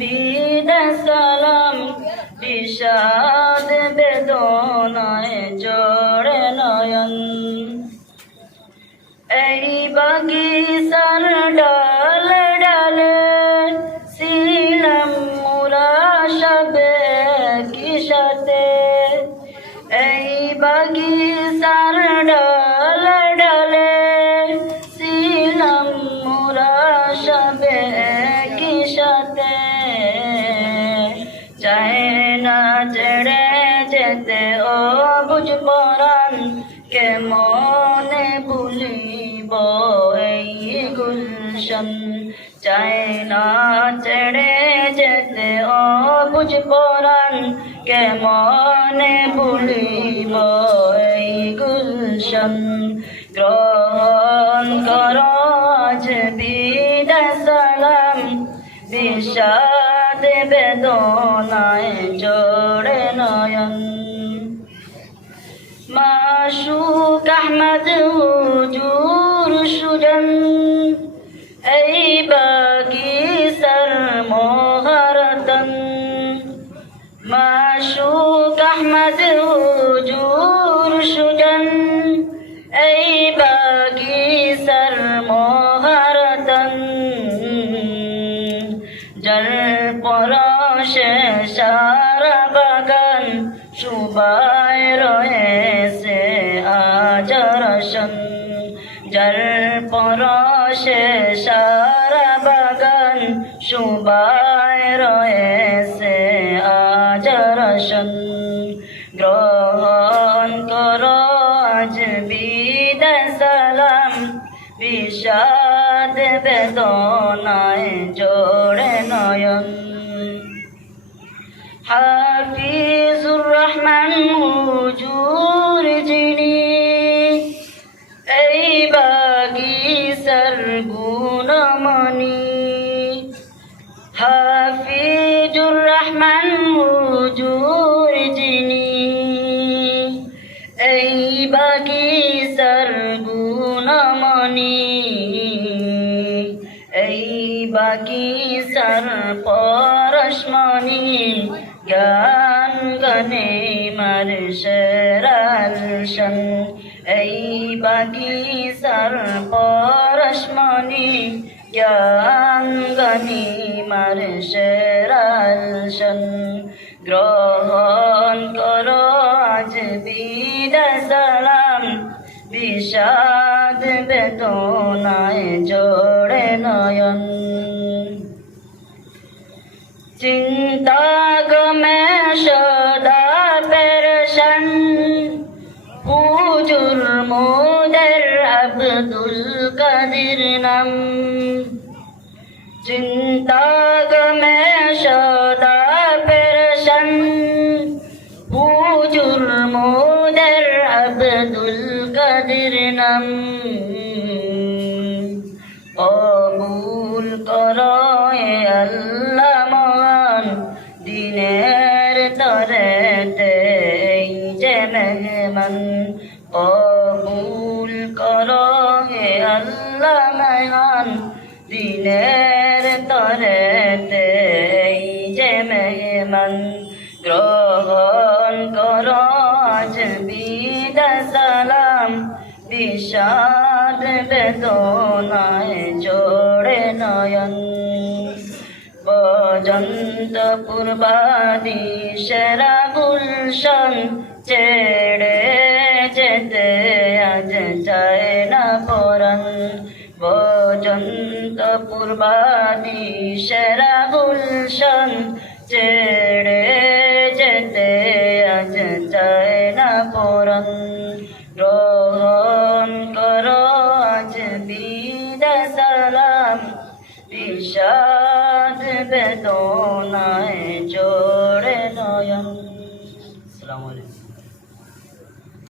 বিদায় সালাম বিষাদ বেদনায় জড়ে নয়ন। এই বাগিচার না ছেড়ে যেতে ও বুঝ পরাণ, কেমনে ভুলিব এই গুলশন? চায় না ছেড়ে যেতে ও বুঝ পরাণ, কেমনে ভুলিব এই গুলশন? গ্রহণ কর বিদায় সালাম বিষাদ বেদনায় জোড়ে নয়ন। মাসুক আহমদ হুজুর সুজন এই বাগিসার মাসুক আহমদ হুজুর সুবাই রয়েছে আজ রসন জল পরশে সারা বাগান সুবাই রয়েছে আজ রসন। গ্রহণ কর আজ বিদায় সালাম, বিষাদ বেদনায় জোড়ে নয়ন। হাফিজুর হুজুর যিনি, এই বাগিসার গুণমণি হাফিজুর রহমান হুজুর যিনি, এই বাগিসার গুণমণি এই বাগিসার পরশমণি জ্ঞান গনে মারশরালশন এই বাগিসার পরশমণি জ্ঞান গনি মারশরালশন গ্রহণ করো আজ বিদায় সালাম, বিষাদ বেদনায় জোড়ে নয়ন। চিন্তা গমে কাদির নাম? চিন্তা সদা পেরশন। হুজুর মোদের আব্দুল কাদির নাম। কবুল করো আল্লাহ। মেহমান কবুল করো হে আল্লাহ দিনের তরে এই যে মেহমান, গ্রহণ করো সালাম। বিষাদ বেদনায় জোড়ে নয়ন। বজন্ত পূর্বাদি সেরা গুলশন ছেড়ে যেতে আজ চায় না পরন বজন্ত পূর্বাদি সেরা গুলশন। ছেড়ে যেতে আজ চায় না পরন গ্রহণ করো আজ বিদায় সালাম। বিষাদ বেদনায় জোড়ে নয়ন।